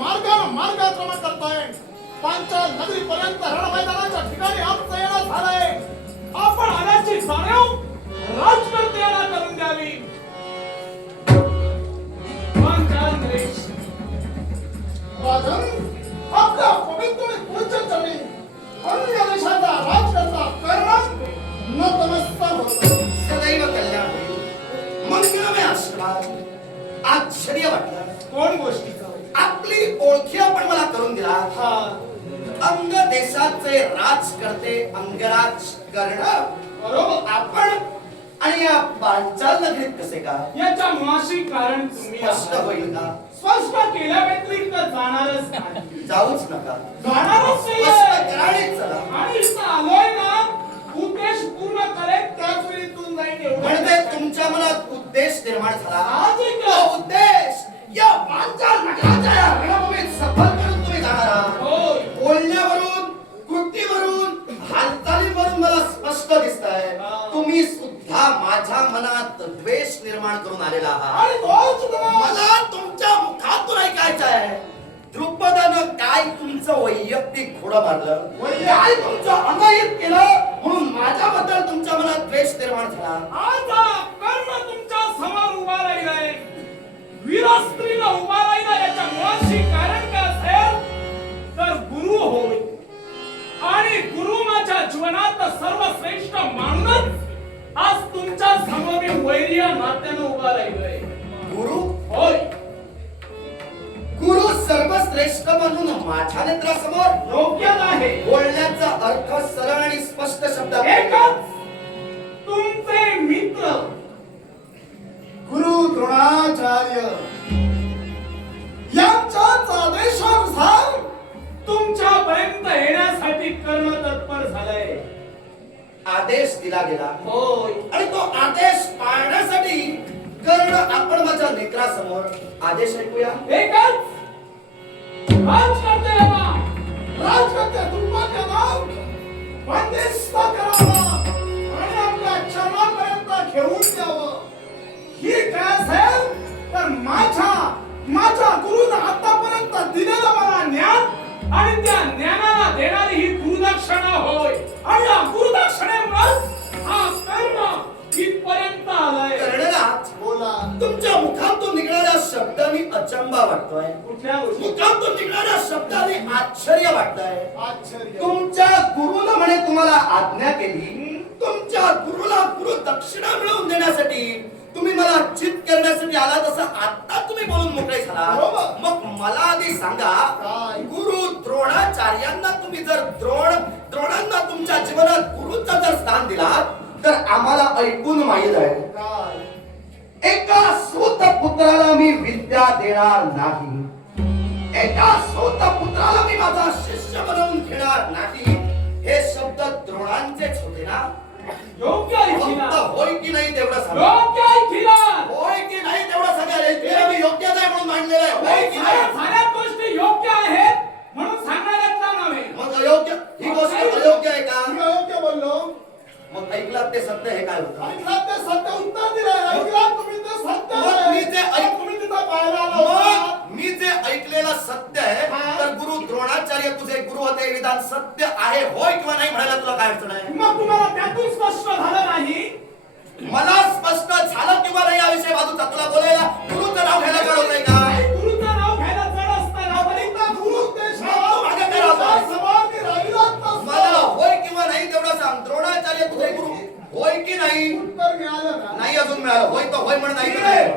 मार्गानं मार्गाक्रमण करतोय. पांचाल नगरी पर्यंत रण मैदानाच्या ठिकाणी आमचं येणं झालंय. आपण आल्याची जाणीव राजकर्त्याला करून द्यावी. पांचाल नरेश राजन आपल्या पवित्र पूज्य चरणी अन्य देशाचा राजकर्ता करणं नतमस्तक होतो. सदैव कल्याण होईल. मनमिळावे आशीर्वाद. आश्चर्य वाटलं. कोण गोष्टीचं? आपली ओळखी आपण मला करून दिला. हा अंग देशाचे राजकर्ते अंगराज कर्ण बरोबर. आपण आणि या पांचाल नगरीत कसे का याच्या मुळाशी कारण तुम्ही स्पष्ट आहात. होईल का? स्पष्ट केल्या व्यतिरिक्त जाणारच नाही. जाऊच नका. जाणारच स्पष्ट नाहीये. करायच चला. आणि इथं आलोय ना, उद्देश पूर्ण करेल त्याच वेळी तू जाईल एवढं. म्हणजे तुमच्या मनात उद्देश निर्माण झाला. साहजिक. तो उद्देश या पांचाल नगराच्या या रणभूमीत सफल करून तुम्ही जाणार आहात. होय. बोलण्यावरून कृतीवरून हालचालीवरून मला स्पष्ट दिसतंय तुम्ही सुद्धा माझ्या मनात द्वेष निर्माण करून आलेला आहात. आणि तोच द्वेष. मला तुमच्या मुखातून ऐकायचं आहे द्रुपदानं काय तुमचं वैयक्तिक घोडं मारलं, काय तुमचं अनहित केलं म्हणून माझ्याबद्दल तुमच्या मनात द्वेष निर्माण झाला. आज कर्ण तुमच्या समोर उभा राहिलाय. वीर स्त्रीला उभा राहिला याच्या मुळाशी कारण काय असेल तर गुरु होय. आणि गुरु माझ्या जीवनात सर्वश्रेष्ठ मानूनच आज तुमच्या समोर मी वैर्य नात्यानं उभा राहिलोय. गुरु होय. गुरु सर्वश्रेष्ठ म्हणून माझ्या नेत्रासमोर योग्य आहे. बोलण्याचा अर्थ सरळ आणि स्पष्ट शब्दात एकच तुमचे मित्र गुरु द्रोणाचार्य यांच्याच आदेशानुसार तुमच्यापर्यंत येण्यासाठी कर्ण तत्पर झालाय. आदेश दिला गेला होय. आणि तो आदेश पाळण्यासाठी कर्ण आपण माझ्या नेत्रासमोर आदेश ऐकूया. एकच राजकर्ते यावा. राजकर्ते तुमच्या नाव बंदिस्त करावा आणि आपल्या चरणापर्यंत घेऊन द्यावं. ही काय असेल तर माझ्या गुरुनं आतापर्यंत दिलेलं मला ज्ञान आणि त्या ज्ञानाला देणारी ही गुरुदक्षिणा होय. आणि या गुरुदक्षिणेमुळेच हा कर्ण इथपर्यंत आलाय. कर्णराज बोला. तुमच्या मुखातून निघणाऱ्या शब्दांनी अचंबा वाटतोय. कुठल्या गोष्टी? मुखातून निघणाऱ्या शब्दांनी आश्चर्य वाटतंय. आश्चर्य. तुमच्या गुरुनं म्हणे तुम्हाला आज्ञा केली. तुमच्या गुरुला गुरु दक्षिणा मिळवून देण्यासाठी तुम्ही मला चित करण्यासाठी आला तसं आता तुम्ही बोलून मोकळे झाला. बरोबर. मग मला आधी सांगा काय? गुरु द्रोणाचार्यांना तुम्ही जर द्रोणांना तुमच्या जीवनात गुरुचं जर स्थान दिलात तर आम्हाला ऐकून माहीत आहे काय? एका सूत पुत्राला मी विद्या देणार नाही. एका सूत पुत्राला मी माझा शिष्य बनवून घेणार नाही. हे शब्द द्रोणांचेच होते ना? योग्य आहे फक्त खिलार. होय की नाही तेवढं सांगा. योग्य आहे खिलार. होय की नाही तेवढं सांगा. मी योग्यच आहे म्हणून मांडलेलं आहे. होय की नाही? साऱ्या गोष्टी योग्य आहेत म्हणून सांगणाऱ्यातला नव्हे. मग अयोग्य ही गोष्ट अयोग्य आहे का? मी अयोग्य बोललो. मग ऐकलात ते सत्य हे काय होतं? ऐकलात ते सत्य उत्तर दिलंय. ऐकलात तुम्ही ते सत्य मग आहे. मी जे ऐक- तुम्ही तिथं पाहायला आला होता. मग मी जे ऐकलेलं सत्य आहे हा. तर गुरु द्रोणाचार्य तुझे गुरु होते हे विधान सत्य आहे होय किंवा नाही म्हणायला तुला काय अडचण आहे? मग तुम्हाला त्यातून स्पष्ट झालं नाही. मला स्पष्ट झालं किंवा नाही याविषयी बाजूचा तुला बोलायला गुरुचं नाव घ्यायला काय होतंय का? गुरुचं नाव घ्यायला जड असताना पण एकदा गुरु उपदेश मग तू मागे काय राहतोय? समाधी राहिलाच मला नसता. होय किंवा नाही तेवढं सांग. द्रोणाचार्य तुझे गुरु होय की नाही? उत्तर मिळालं ना? नाही अजून मिळालं. होय तर होय म्हण नाही तर नाही.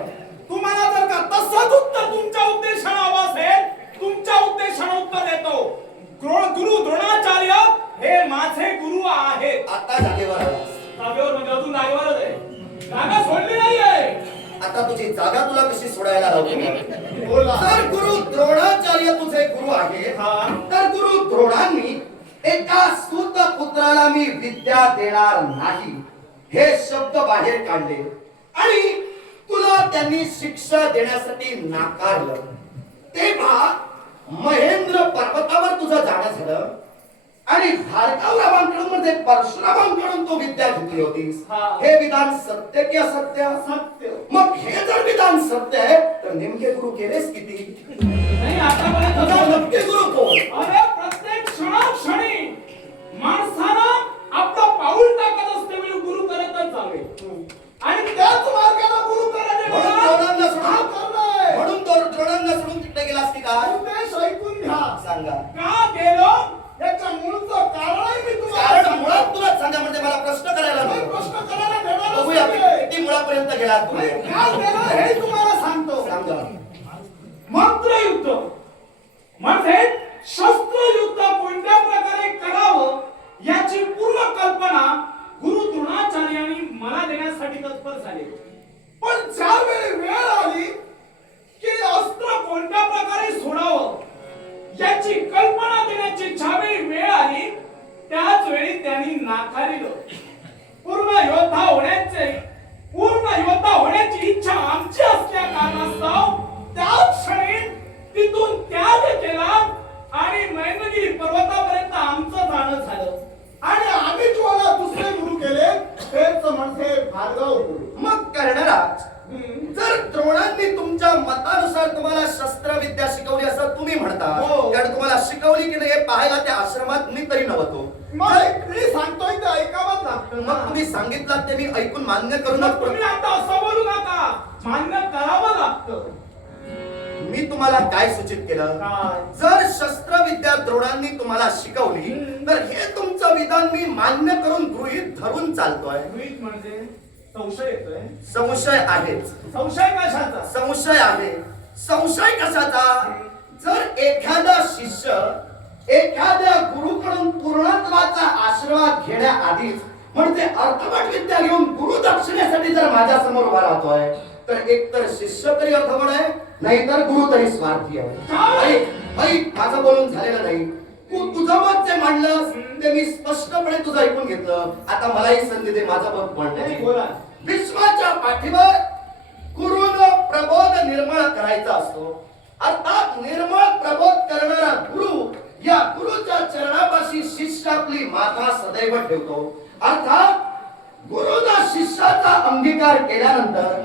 तुम्हाला जर का तसंच उत्तर तुमच्या उद्देशानं हवं असेल तुमच्या उद्देशानं उत्तर देतो. गुरु द्रोणाचार्य हे माझे गुरु आहेत. आता जागेवर आलास. जागेवर म्हणजे अजून जागेवरच आहे. जागा सोडली नाहीये. आता तुझी जागा तुला कशी सोडायला लावली? बोला. तर गुरु द्रोणाचार्य तुझे गुरु आहे. हा. तर गुरु द्रोणांनी एका सूत पुत्राला मी विद्या देणार नाही हे शब्द बाहेर काढले आणि तुला त्यांनी शिक्षा देण्यासाठी नाकारलं. तेव्हा महेंद्र पर्वतावर तुझं जाणं झालं आणि भार्गवरावांकडून म्हणजे परशुरामांकडून तू विद्या घेतली होतीस. हे विधान सत्य की असत्य? सत्य. मग हे जर विधान सत्य आहे तर नेमके गुरु केलेस किती? नाही आतापर्यंत तुझा कसं? नक्की गुरु कोण? अरे प्रत्येक क्षणाक्षणी माणसानं आपलं पाऊल टाकत असते वेळी गुरु करतच जावे आणि त्याच मार्गाला गुरु करायचे म्हणून द्रोणांना सोडून हा करणं म्हणून द्रोणांना सोडून तिकडे गेलास की काय? उद्देश ऐकून घ्या सांगा. का गेलो याच्या मूळचं कारणही मी तुम्हाला कारण मुळात तुला सांगा म्हणजे मला प्रश्न करायला काही नको. प्रश्न करायला देणार बघूया नाहीये. किती मुळापर्यंत गेलात तुम्ही. का गेलो हे तुम्हाला सांगतो सांगा. मंत्रयुद्ध म्हणजे शस्त्रयुद्ध कोणत्या प्रकारे करावं याची पूर्ण कल्पना गुरु द्रोणाचार्यांनी मला देण्यासाठी तत्पर झाले. पण ज्यावेळी वेळ आली की अस्त्र कोणत्या प्रकारे सोडावं याची कल्पना देण्याची ज्यावेळी वेळ आली त्याच वेळी त्यांनी नाकारिलं. पूर्ण योद्धा होण्याची इच्छा आमची असल्या कारणास्तव त्याच क्षणी तिथून त्याग केला आणि मैनगिरी पर्वतापर्यंत आमचं जाणं झालं आणि आम्ही तुम्हाला दुसरे गुरु केले तेच म्हणजे भार्गव गुरु. मग करणाराच जर द्रोणांनी तुमच्या मतानुसार तुम्हाला शस्त्रविद्या शिकवली असं तुम्ही म्हणता, हो. कारण तुम्हाला शिकवली की नाही हे पाहायला त्या आश्रमात मी तरी नव्हतो. मी सांगतोय ते ऐकावंच लागतं मग तुम्ही सांगितलं ते मी ऐकून मान्य करू मग नका. तुम्ही आता असं बोलू नका, मान्य करावं लागतं. मी तुम्हाला काय सूचित केलं? काय? जर शस्त्रविद्या द्रोणांनी तुम्हाला शिकवली तर हे तुमचं विधान मी मान्य करून गृहीत धरून चालतोय. गृहीत म्हणजे संशय येतोय. संशय आहेच. संशय कशाचा? संशय आहे. संशय कशाचा? जर एखादा शिष्य एखाद्या गुरुकडून पूर्णत्वाचा आशीर्वाद घेण्याआधीच म्हणजे अर्धवट विद्या घेऊन गुरु दक्षिणेसाठी जर माझ्या समोर उभा राहतोय तर एकतर शिष्य तरी अर्धवट आहे नाहीतर गुरु तरी स्वार्थी आहे. ऐक, माझं बोलून झालेलं नाही. तू तुझं मत जे मांडलंस ते मी स्पष्टपणे तुझं ऐकून घेतलं. आता मलाही संधी दे माझं मत मांडण्याची. बोला. विश्वाच्या पाठीवर गुरुनं प्रबोध निर्मळ करायचा असतो. अर्थात निर्मळ प्रबोध करणारा गुरु या गुरुच्या चरणापाशी शिष्य आपली माथा सदैव ठेवतो. अर्थात गुरुनं शिष्याचा अंगीकार केल्यानंतर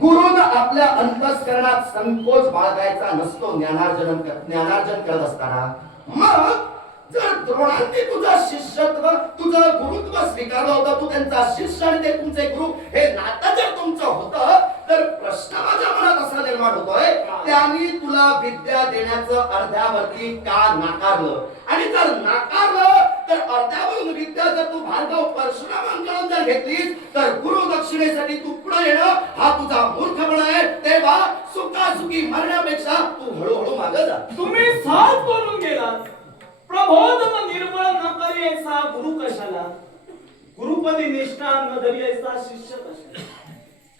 गुरुनं आपल्या अंतःकरणात संकोच बाळगायचा नसतो ज्ञानार्जन करत असताना. मग जर द्रोणांनी तुझं शिष्यत्व तुझं गुरुत्व स्वीकारलं होतं, तू त्यांचा शिष्य आणि ते तुमचे गुरु हे नातं जर तुमचं होतं तर प्रश्न माझ्या मनात असा निर्माण होतोय त्यांनी तुला विद्या देण्याचं अर्ध्यावरती का नाकारलं? आणि जर नाकारलं तर अर्ध्यावरून विद्या जर तू भार्गव परशुरामांकडून जर घेतलीस तर गुरु दक्षिणेसाठी तू पुढे येणं हा तुझा मूर्खपणा आहे. तेव्हा सुखासुखी मरण्यापेक्षा तू हळूहळू मागे जा. तुम्ही सहज बोलून गेलात. प्रबोध निर्मळ न करी ऐसा गुरु कशाला, गुरुपदी निष्ठा न धरी ऐसा शिष्य कशाला.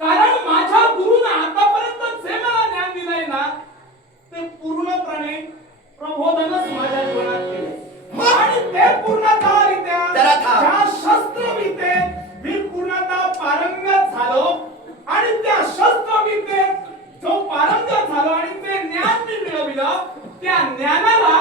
कारण माझ्या गुरुने आतापर्यंत जे मला ज्ञान दिलंय ना ते पूर्णपणे प्रबोधनच माझ्या जीवनात केले आणि ते पूर्णतःरित्या ज्या शस्त्रविद्येत मी पूर्णतः पारंगत झालो आणि त्या शस्त्रविद्येत जो पारंगत झालो आणि ते ज्ञान मी मिळविलं त्या ज्ञानाला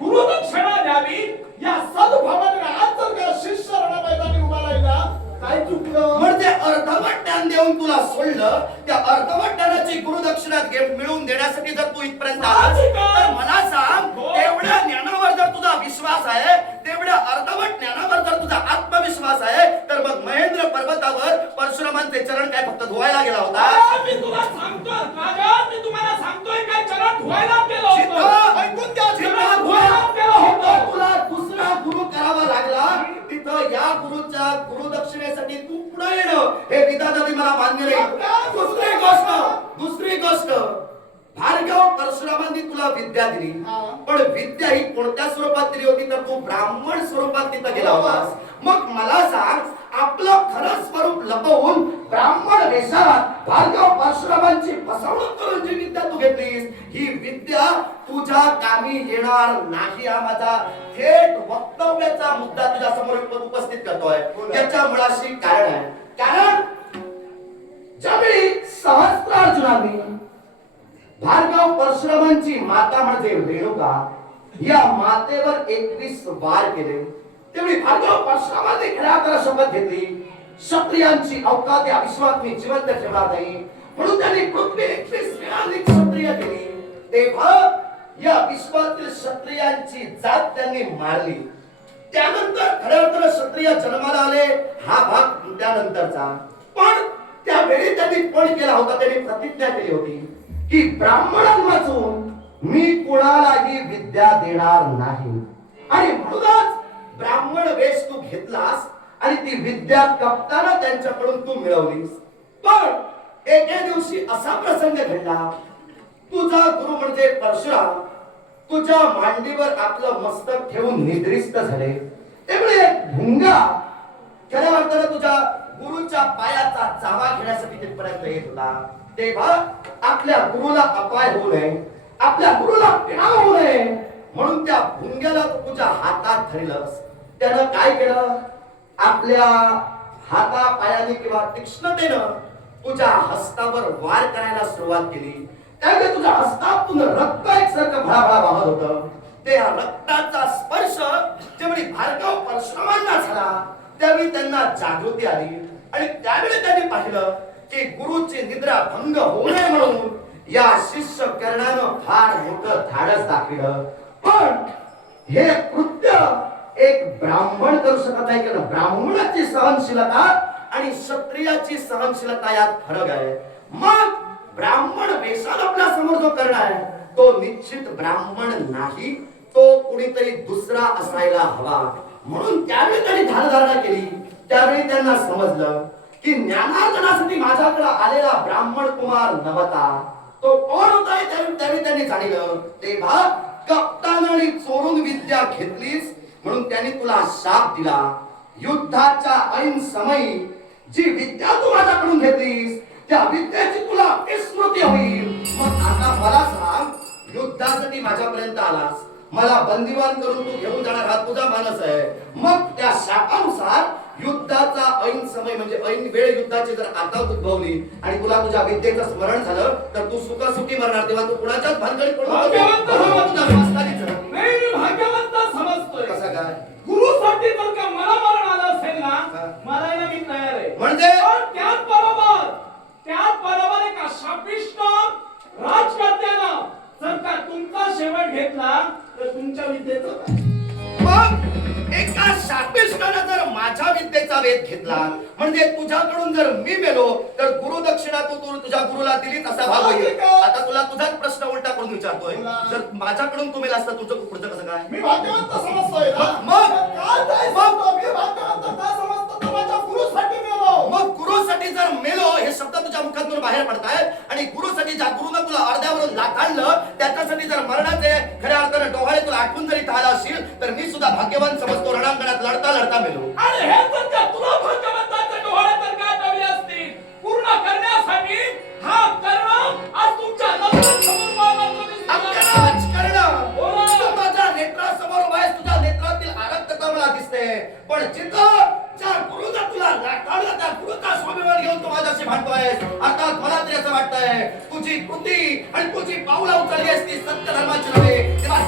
गुरुदक्षिणा द्यावी या सद्भावनेने आज जर का शिष्य रणमैदानी उभा राहिला काय चुकलं? म्हणजे अर्धवट ज्ञान देऊन तुला सोडलं, त्या अर्धवट ज्ञानाची गुरुदक्षिणा मिळवून देण्यासाठी जर तू इथपर्यंत आलास तर मला सांग तेवढ्या ज्ञानावर जर तुझा विश्वास आहे, तेवढ्या अर्धवट ज्ञानावर जर तुझा आत्मविश्वास आहे तर मग महेंद्र पर्वतावर परशुरामांचे चरण काय फक्त धुवायला गेला होता? मी तुला सांगतोय राजा, मी तुम्हाला सांगतोय काय चरण धुवायला गेलो होतो. ऐकून घ्या, चरण धुवायला गेलो होतो. तुला दुसरा गुरु करावा लागला तिथं या गुरुच्या गुरुदक्षिणेसाठी तू पुढे येणं हे विधानाने मला मान्य नाही. दुसरी गोष्ट भार्गव परशुरामांनी तुला विद्या दिली, पण विद्या ही कोणत्या स्वरूपात दिली होती तर तू ब्राह्मण स्वरूपात तिथं गेला होतास. मग मला सांग आपलं खरं स्वरूप लपवून ब्राह्मण वेशात भार्गव परशुरामांची फसवणूक करून जी विद्या तू घेतलीस ही विद्या तुझ्या कामी येणार नाही हा माझा थेट वक्तव्याचा मुद्दा तुझ्या समोर उपस्थित करतोय. याच्या मुळाशी कारण आहे. कारण ज्यावेळी सहस्त्रार्जुनांनी भार्गव परशुरामांची माता म्हणजे रेणुका या मातेवर 21 वार केले तेवढी भार्गव परशुरामांनी खऱ्या शपथ घेतली क्षत्रियांची अवकात या विश्वात मी जिवंत ठेवणार नाही म्हणून त्यांनी पृथ्वी 21 वेळा क्षत्रिय केली. तेव्हा या विश्वातील क्षत्रियांची जात त्यांनी मारली. त्यानंतर खऱ्या अर्थानं क्षत्रिय जन्माला आले हा भाग त्यानंतरचा. पण त्यावेळी त्यांनी पण केला होता, त्यांनी प्रतिज्ञा केली होती की ब्राह्मणांपासून मी कुणालाही विद्या देणार नाही. आणि म्हणूनच ब्राह्मण वेश तू घेतलास आणि ती विद्या कप्ताना त्यांच्याकडून तू मिळवलीस. पण एके दिवशी असा प्रसंग घडला, तुझा गुरु म्हणजे परशुराम तुझ्या मांडीवर आपलं मस्तक ठेवून निद्रिस्त झाले. त्यामुळे एक भुंगा खऱ्या अर्थानं तुझ्या गुरुच्या पायाचा चावा घेण्यासाठी तिथपर्यंत येत होता. तेव्हा आपल्या गुरुला अपाय होऊ नये, आपल्या गुरुला पीडा होऊ नये म्हणून त्या भुंग्याला तुझ्या हातात धरलंस. त्यानं काय केलं, आपल्या हाता पायाने किंवा तीक्ष्णतेनं तुझ्या हस्तावर वार करायला सुरुवात केली. त्यामुळे तुझ्या हस्तातून रक्त एकसारखं भळाभळा वाहत होतं. त्या रक्ताचा स्पर्श जेवढी भार्गव परशुरामांना झाला त्यावेळी त्यांना जागृती आली आणि त्यावेळी त्यांनी पाहिलं की गुरुची निद्रा भंग होऊ नये म्हणून या शिष्य कर्णानं फार मोठं धाडस दाखवलं. पण हे कृत्य एक ब्राह्मण करू शकत नाही, कारण ब्राह्मणाची सहनशीलता आणि क्षत्रियाची सहनशीलता यात फरक आहे. मग ब्राह्मण वेशात आपल्या समोर जो कर्ण आहे तो निश्चित ब्राह्मण नाही, तो कुणीतरी दुसरा असायला हवा. म्हणून त्यावेळी त्यांनी धारधारणा केली. त्यावेळी त्यांना समजलं की ज्ञानार्जनासाठी माझ्याकडे आलेला ब्राह्मण कुमार नव्हता, तो कोण होता हे त्यावेळी त्यांनी जाणलं. तेव्हा कप्तान आणि चोरून विद्या घेतलीस म्हणून त्यांनी तुला शाप दिला. युद्धाच्या ऐन समयी जी विद्या तू माझ्याकडून घेतलीस त्या विद्येची तुला विस्मृती होईल. मग आता मला सांग, युद्धासाठी माझ्यापर्यंत आलास, मला बंदिवान करून तू घेऊन जाणार हा तुझा मानस आहे. मग त्या शापानुसार युद्धाचा ऐन समय म्हणजे ऐन वेळ युद्धाची जर आता उद्भवली आणि तुला तुझ्या विद्येचं स्मरण झालं तर तू सुखासुखी मरणार. तेव्हा तू कुणाच्याच भानगडीत पडू नाही, मी भाग्यवंत समजतोय. कसं काय? गुरुसाठी जर का मला मरण आलं असेल ना, मरायला मी तयार आहे. म्हणजे त्याच बरोबर एका शापिष्ट राजकर्त्यानं जर का तुमचा शेवट घेतला तर तुमच्या विद्येचं काय? मग एका शापिष्टानं जर माझ्या विद्येचा वेध घेतला म्हणजे तुझ्याकडून जर मी मेलो तर गुरुदक्षिणा तू तुझ्या गुरुला दिलीच असा भाग होईल. आता तुला तुझाच प्रश्न उलटा करून विचारतोय, जर माझ्याकडून तुम्ही असता तुझं पुढचं कसं काय? मी भाग्यवंत समजतोय ना. मग काय सांगतो मी भाग्यवंत का समजतो तर माझ्या गुरुसाठी मेलो. मग गुरुसाठी जर मेलो हे शब्द तुझ्या मुखातून बाहेर पडतायत आणि गुरुसाठी ज्या गुरुनं तुला अर्ध्यावरून लाथाडलं त्याच्यासाठी जर मरणाचे खऱ्या अर्थानं डोहाळे तुला आठवून जरी पाहिला असशील तर मी सुद्धा भाग्यवान समजतो. रणांगणात लढता लढता मेलो. आणि हे जर का तुला भाग्यवंताचे डोहाळे तर काय टाळले असतील पूर्ण करण्यासाठी हा कर्ण आज तुमच्या नजरेसमोर मावळतो दिसतो. अग्रराज कर्ण, तू माझ्या नेत्रासमोर उभा आहेस, तुझ्या नेत्रातील आरक्तता मला दिसते. पण जिथं ज्या गुरुनं तुला लाथाडलं त्या गुरुचा स्वाभिमान घेऊन तू माझ्याशी भांडतोयस. अर्थात मला तरी असं वाटतंय तुझी कृती आणि तुझी पावलं उचलली असती सत्य धर्माची नव्हे तेव्हा